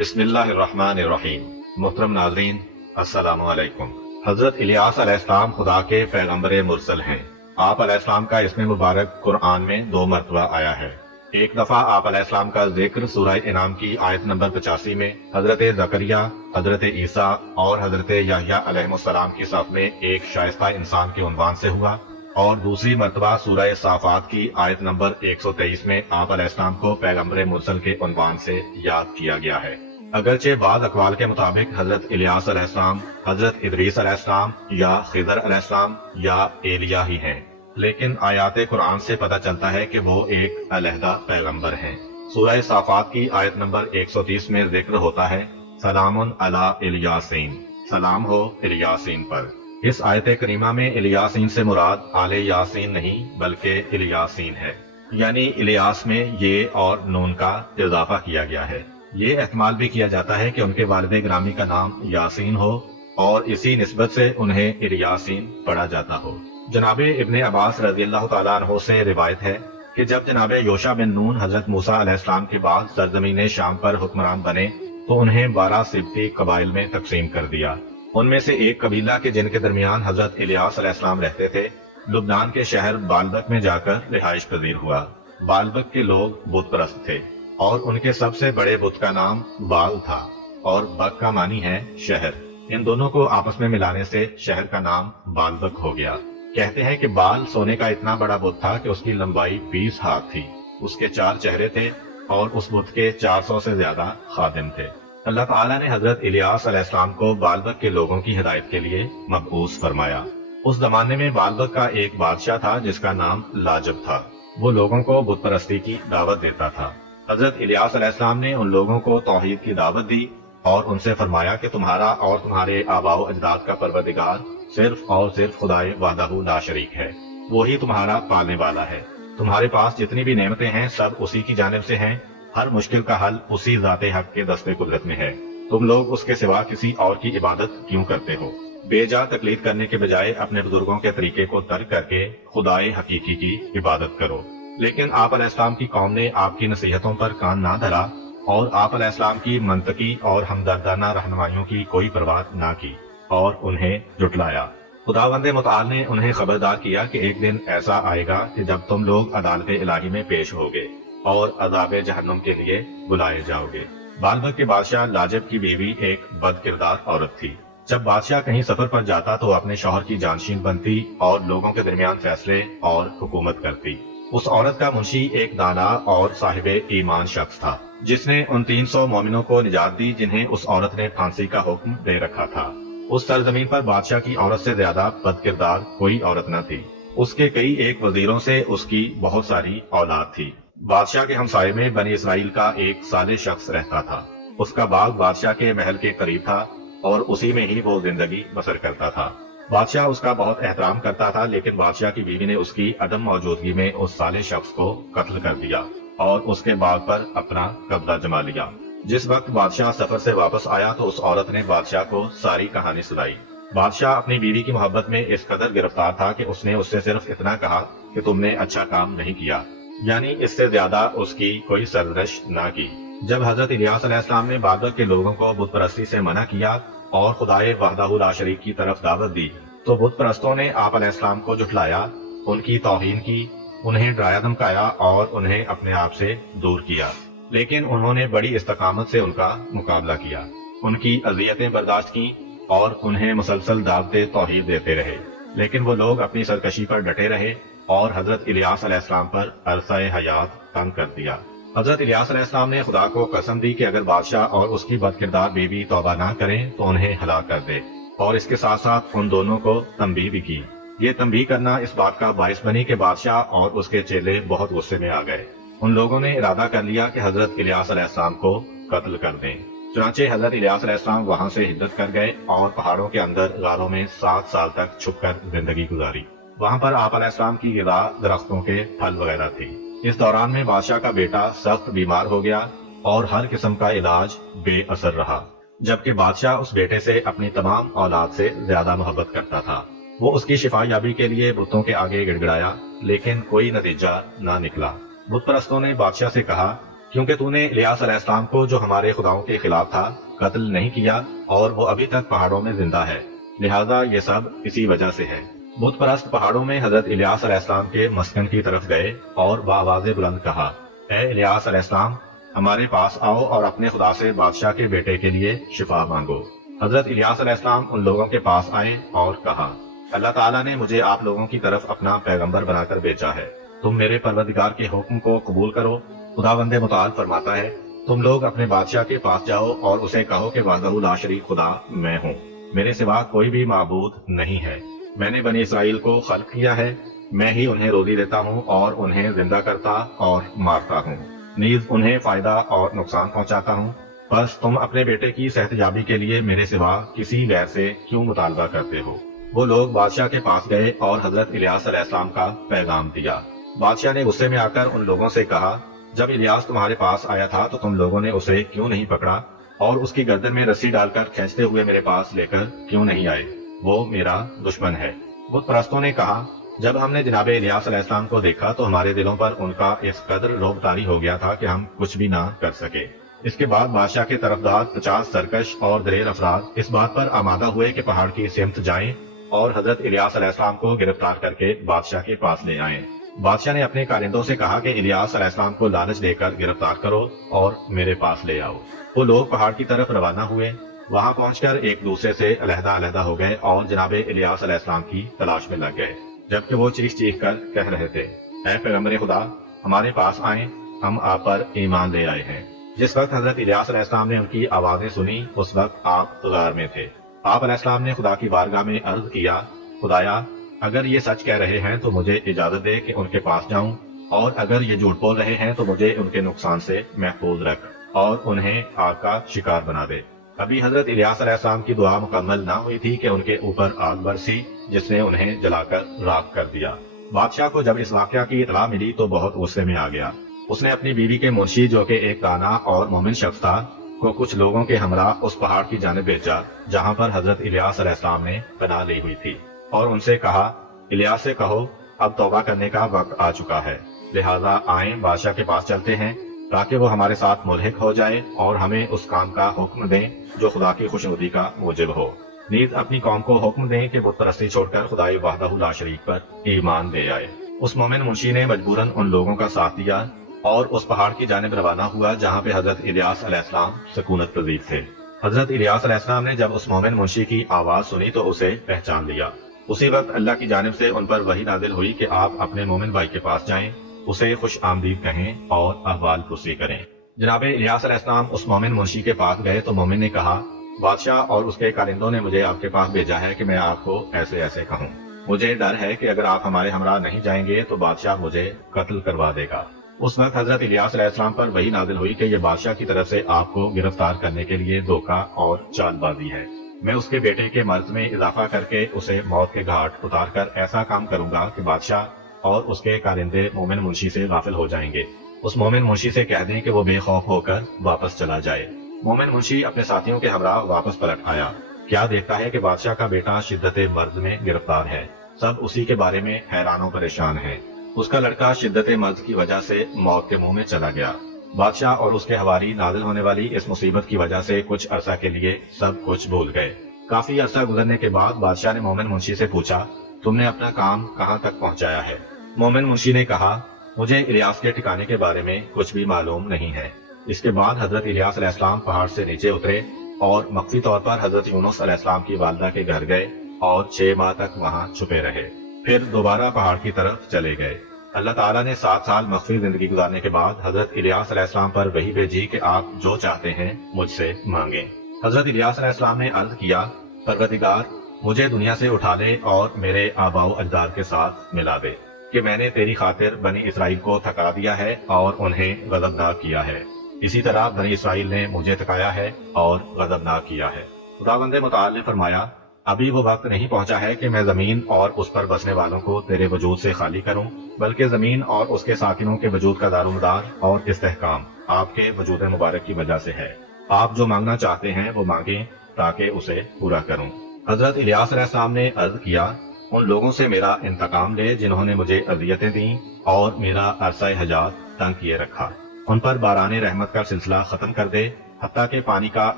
بسم اللہ الرحمن الرحیم۔ محترم ناظرین، السلام علیکم۔ حضرت الیاس علیہ السلام خدا کے پیغمبر مرسل ہیں۔ آپ علیہ السلام کا اسم مبارک قرآن میں 2 مرتبہ آیا ہے۔ ایک دفعہ آپ علیہ السلام کا ذکر سورہ انعام کی آیت نمبر 85 میں حضرت زکریا، حضرت عیسیٰ اور حضرت یحییٰ علیہ السلام کی صف میں ایک شائستہ انسان کے عنوان سے ہوا، اور دوسری مرتبہ سورہ صافات کی آیت نمبر 123 میں آپ علیہ السلام کو پیغمبر مرسل کے عنوان سے یاد کیا گیا ہے۔ اگرچہ بعض اقوال کے مطابق حضرت الیاس علیہ السلام حضرت ادریس علیہ السلام یا خضر علیہ السلام یا ایلیاہ ہی ہیں، لیکن آیات قرآن سے پتہ چلتا ہے کہ وہ ایک علیحدہ پیغمبر ہیں۔ سورہ صافات کی آیت نمبر 130 میں ذکر ہوتا ہے، سلام علی الیاسین، سلام ہو الیاسین پر۔ اس آیت کریمہ میں الیاسین سے مراد آل یاسین نہیں بلکہ الیاسین ہے، یعنی الیاس میں یہ اور نون کا اضافہ کیا گیا ہے۔ یہ احتمال بھی کیا جاتا ہے کہ ان کے والد گرامی کا نام یاسین ہو اور اسی نسبت سے انہیں الیاسین پڑھا جاتا ہو۔ جناب ابن عباس رضی اللہ تعالیٰ عنہ سے روایت ہے کہ جب جناب یوشع بن نون حضرت موسیٰ علیہ السلام کے بعد سرزمین شام پر حکمران بنے تو انہیں 12 سبطی قبائل میں تقسیم کر دیا۔ ان میں سے ایک قبیلہ کے جن کے درمیان حضرت الیاس علیہ السلام رہتے تھے، لبنان کے شہر بالبک میں جا کر رہائش پذیر ہوا۔ بالبک کے لوگ بت پرست تھے اور ان کے سب سے بڑے بت کا نام بال تھا اور بک کا معنی ہے شہر۔ ان دونوں کو آپس میں ملانے سے شہر کا نام بالبک ہو گیا۔ کہتے ہیں کہ بال سونے کا اتنا بڑا بت تھا کہ اس کی لمبائی 20 ہاتھ تھی، اس کے 4 چہرے تھے اور اس بت کے 400 سے زیادہ خادم تھے۔ اللہ تعالیٰ نے حضرت الیاس علیہ السلام کو بالبک کے لوگوں کی ہدایت کے لیے مبعوث فرمایا۔ اس زمانے میں بالبک کا ایک بادشاہ تھا جس کا نام لاجب تھا۔ وہ لوگوں کو بت پرستی کی دعوت دیتا تھا۔ حضرت الیاس علیہ السلام نے ان لوگوں کو توحید کی دعوت دی اور ان سے فرمایا کہ تمہارا اور تمہارے آباء و اجداد کا پروردگار صرف اور صرف خدائے وحدہ لا شریک ہے، وہی تمہارا پالنے والا ہے۔ تمہارے پاس جتنی بھی نعمتیں ہیں سب اسی کی جانب سے ہیں، ہر مشکل کا حل اسی ذات حق کے دست قدرت میں ہے۔ تم لوگ اس کے سوا کسی اور کی عبادت کیوں کرتے ہو؟ بے جا تقلید کرنے کے بجائے اپنے بزرگوں کے طریقے کو ترک کر کے خدائے حقیقی کی عبادت کرو۔ لیکن آپ علیہ السلام کی قوم نے آپ کی نصیحتوں پر کان نہ دھرا اور آپ علیہ السلام کی منطقی اور ہمدردانہ رہنمائیوں کی کوئی پرواہ نہ کی اور انہیں جھٹلایا۔ خداوند متعال نے انہیں خبردار کیا کہ ایک دن ایسا آئے گا کہ جب تم لوگ عدالت الہی میں پیش ہوگے اور عذاب جہنم کے لیے بلائے جاؤ گے۔ بالبک کے بادشاہ لاجب کی بیوی ایک بد کردار عورت تھی۔ جب بادشاہ کہیں سفر پر جاتا تو اپنے شوہر کی جانشین بنتی اور لوگوں کے درمیان فیصلے اور حکومت کرتی۔ اس عورت کا منشی ایک دانا اور صاحب ایمان شخص تھا جس نے ان 300 مومنوں کو نجات دی جنہیں اس عورت نے پھانسی کا حکم دے رکھا تھا۔ اس سرزمین پر بادشاہ کی عورت سے زیادہ بد کردار کوئی عورت نہ تھی۔ اس کے کئی ایک وزیروں سے اس کی بہت ساری اولاد تھی۔ بادشاہ کے ہمسائے میں بنی اسرائیل کا ایک صالح شخص رہتا تھا۔ اس کا باغ بادشاہ کے محل کے قریب تھا اور اسی میں ہی وہ زندگی بسر کرتا تھا۔ بادشاہ اس کا بہت احترام کرتا تھا، لیکن بادشاہ کی بیوی نے اس کی عدم موجودگی میں اس صالح شخص کو قتل کر دیا اور اس کے باغ پر اپنا قبضہ جما لیا۔ جس وقت بادشاہ سفر سے واپس آیا تو اس عورت نے بادشاہ کو ساری کہانی سنائی۔ بادشاہ اپنی بیوی کی محبت میں اس قدر گرفتار تھا کہ اس نے اس سے صرف اتنا کہا کہ تم نے اچھا کام نہیں کیا، یعنی اس سے زیادہ اس کی کوئی سرزنش نہ کی۔ جب حضرت الیاس علیہ السلام نے بالبک کے لوگوں کو بت پرستی سے منع کیا اور خدائے وحدہ لا شریک کی طرف دعوت دی تو بت پرستوں نے آپ علیہ السلام کو جھٹلایا، ان کی توہین کی، انہیں ڈرایا دھمکایا اور انہیں اپنے آپ سے دور کیا۔ لیکن انہوں نے بڑی استقامت سے ان کا مقابلہ کیا، ان کی اذیتیں برداشت کی اور انہیں مسلسل دعوتیں توحید دیتے رہے، لیکن وہ لوگ اپنی سرکشی پر ڈٹے رہے اور حضرت الیاس علیہ السلام پر عرصہ حیات تنگ کر دیا۔ حضرت الیاس علیہ السلام نے خدا کو قسم دی کہ اگر بادشاہ اور اس کی بد کردار بیوی توبہ نہ کریں تو انہیں ہلاک کر دے، اور اس کے ساتھ ساتھ ان دونوں کو تنبیہ بھی کی۔ یہ تنبیہ کرنا اس بات کا باعث بنی کہ بادشاہ اور اس کے چیلے بہت غصے میں آ گئے۔ ان لوگوں نے ارادہ کر لیا کہ حضرت الیاس علیہ السلام کو قتل کر دیں۔ چنانچہ حضرت الیاس علیہ السلام وہاں سے ہجرت کر گئے اور پہاڑوں کے اندر غاروں میں 7 سال تک چھپ کر زندگی گزاری۔ وہاں پر آپ علیہ السلام کی غذا درختوں کے پھل وغیرہ تھی۔ اس دوران میں بادشاہ کا بیٹا سخت بیمار ہو گیا اور ہر قسم کا علاج بے اثر رہا، جبکہ بادشاہ اس بیٹے سے اپنی تمام اولاد سے زیادہ محبت کرتا تھا۔ وہ اس کی شفا یابی کے لیے بتوں کے آگے گڑ گڑایا، لیکن کوئی نتیجہ نہ نکلا۔ بت پرستوں نے بادشاہ سے کہا کیونکہ تو نے الیاس علیہ السلام کو جو ہمارے خداؤں کے خلاف تھا قتل نہیں کیا اور وہ ابھی تک پہاڑوں میں زندہ ہے، لہذا یہ سب اسی وجہ سے ہے۔ بت پرست پہاڑوں میں حضرت الیاس علیہ السلام کے مسکن کی طرف گئے اور بآواز بلند کہا، اے الیاس علیہ السلام، ہمارے پاس آؤ اور اپنے خدا سے بادشاہ کے بیٹے کے لیے شفا مانگو۔ حضرت الیاس علیہ السلام ان لوگوں کے پاس آئے اور کہا، اللہ تعالیٰ نے مجھے آپ لوگوں کی طرف اپنا پیغمبر بنا کر بھیجا ہے، تم میرے پروردگار کے حکم کو قبول کرو۔ خداوند متعال فرماتا ہے، تم لوگ اپنے بادشاہ کے پاس جاؤ اور اسے کہو کہ وحدہ لا شریک خدا میں ہوں، میرے سوا کوئی بھی معبود نہیں ہے۔ میں نے بنی اسرائیل کو خلق کیا ہے، میں ہی انہیں روزی دیتا ہوں اور انہیں زندہ کرتا اور مارتا ہوں، نیز انہیں فائدہ اور نقصان پہنچاتا ہوں۔ بس تم اپنے بیٹے کی صحت یابی کے لیے میرے سوا کسی غیر سے کیوں مطالبہ کرتے ہو؟ وہ لوگ بادشاہ کے پاس گئے اور حضرت الیاس علیہ السلام کا پیغام دیا۔ بادشاہ نے غصے میں آ کر ان لوگوں سے کہا، جب الیاس تمہارے پاس آیا تھا تو تم لوگوں نے اسے کیوں نہیں پکڑا اور اس کی گردن میں رسی ڈال کر کھینچتے ہوئے میرے پاس لے کر کیوں نہیں آئے؟ وہ میرا دشمن ہے۔ بت پرستوں نے کہا، جب ہم نے جناب الیاس علیہ السلام کو دیکھا تو ہمارے دلوں پر ان کا اس قدر رعب طاری ہو گیا تھا کہ ہم کچھ بھی نہ کر سکے۔ اس کے بعد بادشاہ کے طرفدار 50 سرکش اور دلیر افراد اس بات پر آمادہ ہوئے کہ پہاڑ کی سمت جائیں اور حضرت الیاس علیہ السلام کو گرفتار کر کے بادشاہ کے پاس لے آئیں۔ بادشاہ نے اپنے کارندوں سے کہا کہ الیاس علیہ السلام کو لالچ دے کر گرفتار کرو اور میرے پاس لے آؤ۔ وہ لوگ پہاڑ کی طرف روانہ ہوئے، وہاں پہنچ کر ایک دوسرے سے علیحدہ علیحدہ ہو گئے اور جناب الیاس علیہ السلام کی تلاش میں لگ گئے، جبکہ وہ چیخ چیخ کر کہہ رہے تھے، اے پیغمبر خدا، ہمارے پاس آئیں، ہم آپ پر ایمان لے آئے ہیں۔ جس وقت حضرت الیاس علیہ السلام نے ان کی آوازیں سنی اس وقت آپ غار میں تھے۔ آپ علیہ السلام نے خدا کی بارگاہ میں عرض کیا، خدایا، اگر یہ سچ کہہ رہے ہیں تو مجھے اجازت دے کہ ان کے پاس جاؤں، اور اگر یہ جھوٹ بول رہے ہیں تو مجھے ان کے نقصان سے محفوظ رکھ اور انہیں آگ کا شکار بنا دے۔ ابھی حضرت الیاس علیہ السلام کی دعا مکمل نہ ہوئی تھی کہ ان کے اوپر آگ برسی جس نے انہیں جلا کر راکھ کر دیا۔ بادشاہ کو جب اس واقعہ کی اطلاع ملی تو بہت غصے میں آ گیا۔ اس نے اپنی بیوی کے منشی جو کہ ایک دانا اور مومن شخص تھا کو کچھ لوگوں کے ہمراہ اس پہاڑ کی جانب بھیجا جہاں پر حضرت الیاس علیہ السلام نے پناہ لی ہوئی تھی، اور ان سے کہا، الیاس سے کہو اب توبہ کرنے کا وقت آ چکا ہے، لہذا آئیں بادشاہ کے پاس چلتے ہیں تاکہ وہ ہمارے ساتھ ملحق ہو جائے اور ہمیں اس کام کا حکم دیں جو خدا کی خوشنودی کا موجب ہو، نیز اپنی قوم کو حکم دیں کہ بت پرستی چھوڑ کر خدائے وحدہ لا شریک پر ایمان لے آئے۔ اس مومن منشی نے مجبوراً ان لوگوں کا ساتھ دیا اور اس پہاڑ کی جانب روانہ ہوا جہاں پہ حضرت الیاس علیہ السلام سکونت پذیر تھے۔ حضرت الیاس علیہ السلام نے جب اس مومن منشی کی آواز سنی تو اسے پہچان لیا۔ اسی وقت اللہ کی جانب سے ان پر وحی نازل ہوئی کہ آپ اپنے مومن بھائی کے پاس جائیں، اسے خوش آمدید کہیں اور احوال پرسی کریں۔ جناب الیاس علیہ السلام اس مومن منشی کے پاس گئے تو مومن نے کہا، بادشاہ اور اس کے کارندوں نے مجھے آپ کے پاس بھیجا ہے کہ میں آپ کو ایسے ایسے کہوں۔ مجھے ڈر ہے کہ اگر آپ ہمارے ہمراہ نہیں جائیں گے تو بادشاہ مجھے قتل کروا دے گا۔ اس وقت حضرت الیاس علیہ السلام پر وحی نازل ہوئی کہ یہ بادشاہ کی طرف سے آپ کو گرفتار کرنے کے لیے دھوکہ اور چال بازی ہے۔ میں اس کے بیٹے کے مرض میں اضافہ کر کے اسے موت کے گھاٹ اتار کر ایسا کام کروں گا کہ بادشاہ اور اس کے کارندے مومن منشی سے غافل ہو جائیں گے۔ اس مومن منشی سے کہہ دیں کہ وہ بے خوف ہو کر واپس چلا جائے۔ مومن منشی اپنے ساتھیوں کے ہمراہ واپس پلٹ آیا، کیا دیکھتا ہے کہ بادشاہ کا بیٹا شدت مرض میں گرفتار ہے۔ سب اسی کے بارے میں حیران و پریشان ہیں۔ اس کا لڑکا شدت مرض کی وجہ سے موت کے منہ میں چلا گیا۔ بادشاہ اور اس کے حواری نازل ہونے والی اس مصیبت کی وجہ سے کچھ عرصہ کے لیے سب کچھ بھول گئے۔ کافی عرصہ گزرنے کے بعد بادشاہ نے مومن منشی سے پوچھا، تم نے اپنا کام کہاں تک پہنچایا ہے؟ مومن منشی نے کہا، مجھے الیاس کے ٹھکانے کے بارے میں کچھ بھی معلوم نہیں ہے۔ اس کے بعد حضرت الیاس علیہ السلام پہاڑ سے نیچے اترے اور مخفی طور پر حضرت یونس علیہ السلام کی والدہ کے گھر گئے اور 6 ماہ تک وہاں چھپے رہے، پھر دوبارہ پہاڑ کی طرف چلے گئے۔ اللہ تعالیٰ نے 7 سال مخفی زندگی گزارنے کے بعد حضرت الیاس علیہ السلام پر وحی بھیجی کہ آپ جو چاہتے ہیں مجھ سے مانگیں۔ حضرت الیاس علیہ السلام نے عرض کیا، پروردگار، مجھے دنیا سے اٹھا لے اور میرے آباء و اجداد کے ساتھ ملا دے کہ میں نے تیری خاطر بنی اسرائیل کو تھکا دیا ہے اور انہیں غضبناک کیا ہے، اسی طرح بنی اسرائیل نے مجھے تھکایا ہے اور غضبناک کیا ہے۔ خداوند متعال نے فرمایا، ابھی وہ وقت نہیں پہنچا ہے کہ میں زمین اور اس پر بسنے والوں کو تیرے وجود سے خالی کروں، بلکہ زمین اور اس کے ساکنوں کے وجود کا دار و مدار اور استحکام آپ کے وجود مبارک کی وجہ سے ہے۔ آپ جو مانگنا چاہتے ہیں وہ مانگیں تاکہ اسے پورا کروں۔ حضرت الیاس علیہ السلام نے عرض کیا، ان لوگوں سے میرا انتقام لے جنہوں نے مجھے اذیتیں دیں اور میرا عرصہ حیات تنگ کیے رکھا۔ ان پر باران رحمت کا سلسلہ ختم کر دے، حتیٰ کہ پانی کا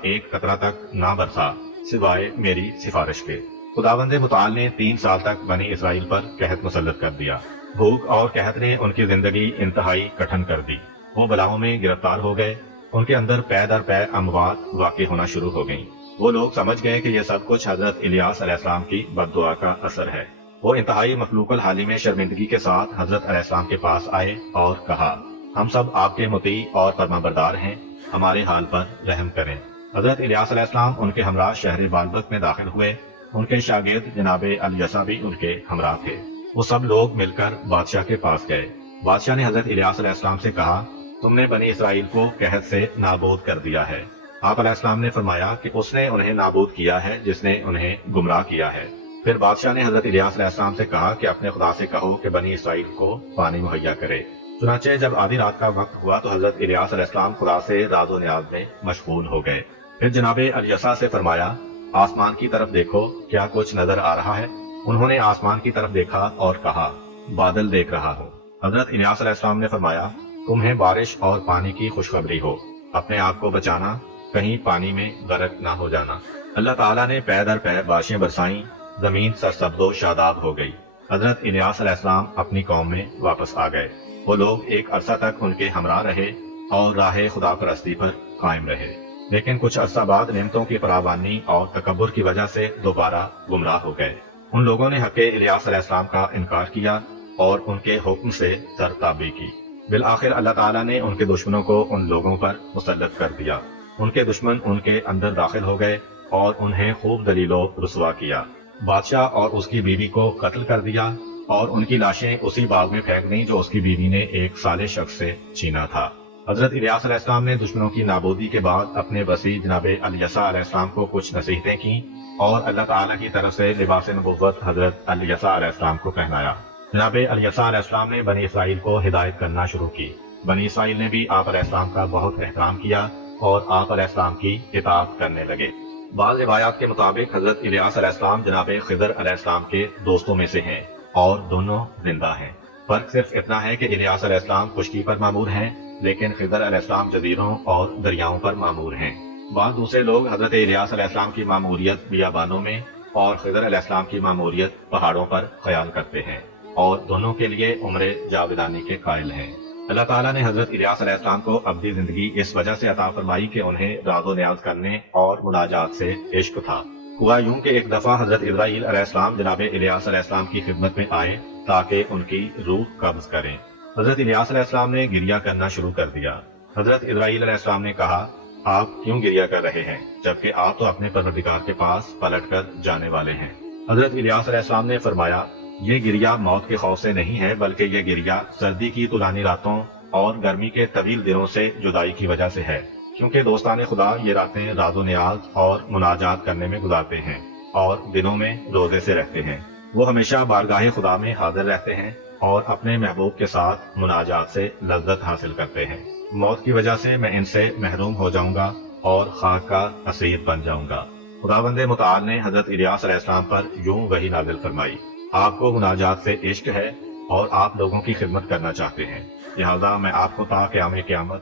ایک قطرہ تک نہ برسا سوائے میری سفارش کے۔ خداوند متعال نے 3 سال تک بنی اسرائیل پر قحط مسلط کر دیا۔ بھوک اور قحط نے ان کی زندگی انتہائی کٹھن کر دی۔ وہ بلاؤں میں گرفتار ہو گئے، ان کے اندر پے در پے اموات واقع ہونا شروع ہو گئیں۔ وہ لوگ سمجھ گئے کہ یہ سب کچھ حضرت الیاس علیہ السلام کی بد دعا کا اثر ہے۔ وہ انتہائی مخلوق الحالی میں شرمندگی کے ساتھ حضرت علیہ السلام کے پاس آئے اور کہا، ہم سب آپ کے مطیع اور فرمانبردار ہیں، ہمارے حال پر رحم کریں۔ حضرت الیاس علیہ السلام ان کے ہمراہ شہر بالبک میں داخل ہوئے۔ ان کے شاگرد جناب الیسا بھی ان کے ہمراہ تھے۔ وہ سب لوگ مل کر بادشاہ کے پاس گئے۔ بادشاہ نے حضرت الیاس علیہ السلام سے کہا، تم نے بنی اسرائیل کو قحط سے نابود کر دیا ہے۔ آپ علیہ السلام نے فرمایا کہ اس نے انہیں نابود کیا ہے جس نے انہیں گمراہ کیا ہے۔ پھر بادشاہ نے حضرت الیاس علیہ السلام سے کہا کہ اپنے خدا سے کہو کہ بنی اسرائیل کو پانی مہیا کرے۔ چنانچہ جب آدھی رات کا وقت ہوا تو حضرت الیاس علیہ السلام خدا سے راز و نیاز میں مشغول ہو گئے۔ پھر جناب الیسا سے فرمایا، آسمان کی طرف دیکھو، کیا کچھ نظر آ رہا ہے؟ انہوں نے آسمان کی طرف دیکھا اور کہا، بادل دیکھ رہا ہوں۔ حضرت الیاس علیہ السلام نے فرمایا، تمہیں بارش اور پانی کی خوشخبری ہو، اپنے آپ کو بچانا، کہیں پانی میں غرق نہ ہو جانا۔ اللہ تعالیٰ نے پے در پے بارشیں برسائیں، زمین سرسبز و شاداب ہو گئی۔ حضرت الیاس علیہ السلام اپنی قوم میں واپس آ گئے۔ وہ لوگ ایک عرصہ تک ان کے ہمراہ رہے اور راہ خدا پرستی پر قائم رہے، لیکن کچھ عرصہ بعد نعمتوں کی فراوانی اور تکبر کی وجہ سے دوبارہ گمراہ ہو گئے۔ ان لوگوں نے حق الیاس علیہ السلام کا انکار کیا اور ان کے حکم سے سرتابی کی۔ بالآخر اللہ تعالیٰ نے ان کے دشمنوں کو ان لوگوں پر مسلط کر دیا۔ ان کے دشمن ان کے اندر داخل ہو گئے اور انہیں خوب ذلیل و رسوا کیا۔ بادشاہ اور اس کی بیوی کو قتل کر دیا اور ان کی لاشیں اسی باغ میں پھینک دیں جو اس کی بیوی نے ایک صالح شخص سے چھینا تھا۔ حضرت الیاس علیہ السلام نے دشمنوں کی نابودی کے بعد اپنے وسیع جناب الیسا علیہ السلام کو کچھ نصیحتیں کی اور اللہ تعالیٰ کی طرف سے لباس نبوت حضرت الیسا علیہ السلام کو پہنایا۔ جناب الیسا علیہ السلام نے بنی اسرائیل کو ہدایت کرنا شروع کی۔ بنی اسرائیل نے بھی آپ علیہ السلام کا بہت احترام کیا اور آپ علیہ السلام کی اطاعت کرنے لگے۔ بعض روایات کے مطابق حضرت الیاس علیہ السلام جناب خضر علیہ السلام کے دوستوں میں سے ہیں اور دونوں زندہ ہیں۔ فرق صرف اتنا ہے کہ الیاس علیہ السلام خشکی پر معمور ہیں، لیکن خضر علیہ السلام جزیروں اور دریاؤں پر معمور ہیں۔ بعض دوسرے لوگ حضرت الیاس علیہ السلام کی معموریت بیابانوں میں اور خضر علیہ السلام کی معموریت پہاڑوں پر خیال کرتے ہیں، اور دونوں کے لیے عمر جاودانی کے قائل ہیں۔ اللہ تعالیٰ نے حضرت الیاس علیہ السلام کو ابدی زندگی اس وجہ سے عطا فرمائی کہ انہیں راز و نیاز کرنے اور مناجات سے عشق تھا۔ ہوا یوں کہ ایک دفعہ حضرت ابراہیل علیہ السلام جناب الیاس علیہ السلام کی خدمت میں آئے تاکہ ان کی روح قبض کریں۔ حضرت الیاس علیہ السلام نے گریہ کرنا شروع کر دیا۔ حضرت ابراہیل علیہ السلام نے کہا، آپ کیوں گریہ کر رہے ہیں جبکہ آپ تو اپنے پروردگار کے پاس پلٹ کر جانے والے ہیں؟ حضرت الیاس علیہ السلام نے فرمایا، یہ گریہ موت کے خوف سے نہیں ہے، بلکہ یہ گریہ سردی کی طولانی راتوں اور گرمی کے طویل دنوں سے جدائی کی وجہ سے ہے، کیونکہ دوستان خدا یہ راتیں راز و نیاز اور مناجات کرنے میں گزارتے ہیں اور دنوں میں روزے سے رہتے ہیں۔ وہ ہمیشہ بارگاہ خدا میں حاضر رہتے ہیں اور اپنے محبوب کے ساتھ مناجات سے لذت حاصل کرتے ہیں۔ موت کی وجہ سے میں ان سے محروم ہو جاؤں گا اور خاک کا اسیر بن جاؤں گا۔ خداوند متعال نے حضرت الیاس علیہ السلام پر یوں وحی نازل فرمائی، آپ کو مناجات سے عشق ہے اور آپ لوگوں کی خدمت کرنا چاہتے ہیں، لہذا میں آپ کو تا قیام قیامت